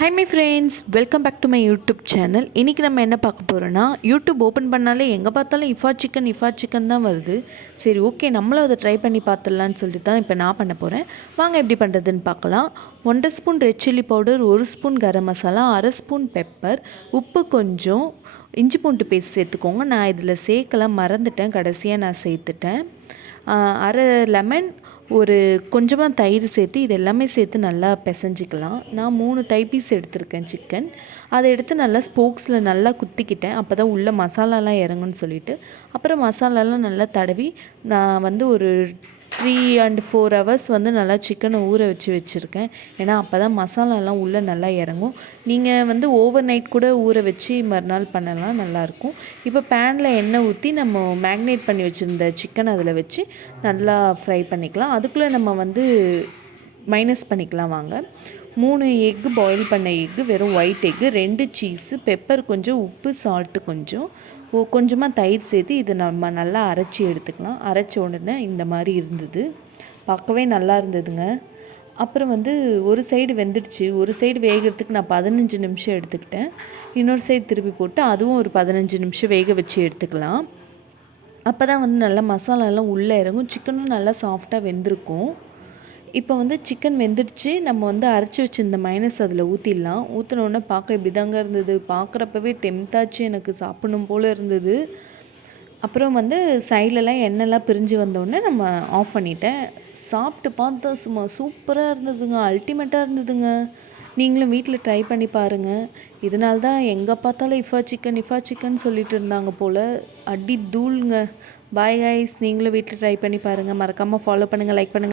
Hi my friends, welcome back to my YouTube channel. இன்றைக்கி நம்ம என்ன பார்க்க போகிறோன்னா, யூடியூப் ஓப்பன் பண்ணாலே எங்கே பார்த்தாலும் இஃபா சிக்கன் தான் வருது. சரி, ஓகே, நம்மளும் அதை ட்ரை பண்ணி பார்த்துடலான்னு சொல்லிட்டு தான் இப்போ நான் பண்ண போகிறேன். வாங்க எப்படி பண்ணுறதுன்னு பார்க்கலாம். 1 spoon red chilli powder, 1 spoon garam masala, 1/2 spoon pepper, உப்பு கொஞ்சம், இஞ்சி பூண்டு பேஸ்ட் சேர்த்துக்கோங்க. நான் இதில் சேர்க்கலாம் மறந்துட்டேன், கடைசியாக நான் சேர்த்துட்டேன். அரை லெமன், ஒரு கொஞ்சமாக தயிர் சேர்த்து இது எல்லாமே சேர்த்து நல்லா பிசைஞ்சிக்கலாம். நான் 3 தைப்பீஸ் எடுத்திருக்கேன் சிக்கன். அதை எடுத்து நல்லா ஸ்போக்ஸில் நல்லா குத்திக்கிட்டேன். அப்போ தான் உள்ள மசாலாலாம் இறங்குன்னு சொல்லிவிட்டு, அப்புறம் மசாலாலாம் நல்லா தடவி நான் வந்து ஒரு 3 and 4 hours வந்து நல்லா சிக்கனை ஊற வச்சுருக்கேன். ஏன்னா அப்போ தான் மசாலாலாம் உள்ளே நல்லா இறங்கும். நீங்கள் வந்து ஓவர் நைட் கூட ஊற வச்சு மறுநாள் பண்ணலாம், நல்லாயிருக்கும். இப்போ பேனில் எண்ணெய் ஊற்றி நம்ம மேக்னேட் பண்ணி வச்சுருந்த சிக்கன் அதில் வச்சு நல்லா ஃப்ரை பண்ணிக்கலாம். அதுக்குள்ளே நம்ம வந்து மைனஸ் பண்ணிக்கலாம். வாங்க, 3 எக்கு, பாயில் பண்ண எக்கு, வெறும் ஒயிட் எக்கு, 2 சீஸு, பெப்பர் கொஞ்சம், உப்பு, சால்ட்டு கொஞ்சம், கொஞ்சமாக தயிர் சேர்த்து இதை நம்ம நல்லா அரைச்சி எடுத்துக்கலாம். அரைச்ச உடனே இந்த மாதிரி இருந்தது, பார்க்கவே நல்லா இருந்ததுங்க. அப்புறம் வந்து ஒரு சைடு வெந்துடுச்சு. ஒரு சைடு வேகிறதுக்கு நான் 15 நிமிஷம் எடுத்துக்கிட்டேன். இன்னொரு சைடு திருப்பி போட்டு அதுவும் ஒரு 15 நிமிஷம் வேக வச்சு எடுத்துக்கலாம். அப்போ தான் வந்து நல்லா மசாலாலாம் உள்ளே இறங்கும், சிக்கனும் நல்லா சாஃப்டாக வெந்திருக்கும். இப்போ வந்து சிக்கன் வெந்துடுச்சு. நம்ம வந்து அரைச்சி வச்சுருந்த மைனஸ் அதில் ஊற்றிடலாம். ஊற்றினோடனே பார்க்க இப்படி தாங்க இருந்தது. பார்க்குறப்பவே டெம்ட்டாச்சு, எனக்கு சாப்பிடணும் போல் இருந்தது. அப்புறம் வந்து சைட்லலாம் எண்ணெய்லாம் பிரிஞ்சு வந்தோடனே நம்ம ஆஃப் பண்ணிட்டேன். சாப்பிட்டு பார்த்தா சும்மா சூப்பராக இருந்ததுங்க, அல்டிமேட்டாக இருந்ததுங்க. நீங்களும் வீட்டில் ட்ரை பண்ணி பாருங்கள். இதனால தான் எங்கே பார்த்தாலும் இஃபா சிக்கன் சொல்லிட்டு இருந்தாங்க போல். அடி தூளுங்க. பாய் கைஸ், நீங்களும் வீட்டில் ட்ரை பண்ணி பாருங்கள். மறக்காமல் ஃபாலோ பண்ணுங்கள், லைக் பண்ணுங்கள்.